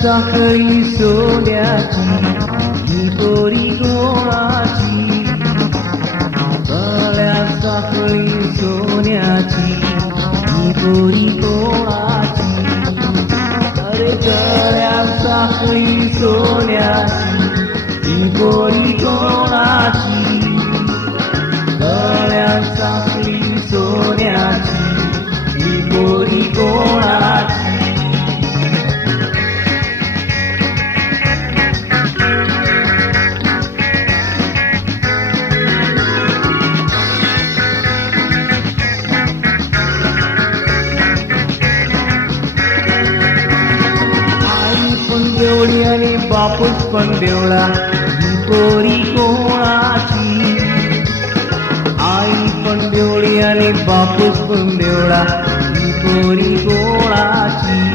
साखळी सोन्याची ही पोरी कोणाची, गळ्यात साखळी सोन्याची ही पोरी कोणाची, अरे गळ्यात साखळी सोन्याची ही पोरी कोणाची, गळ्यात साखळी सोन्याची ही पोरी कोणाची. बेवडी आणि बापूस पण बेवडा ही पोरी कोणाची, आई पण बेवडी आणि बापूस पण बेवडा ही पोरी कोणाची.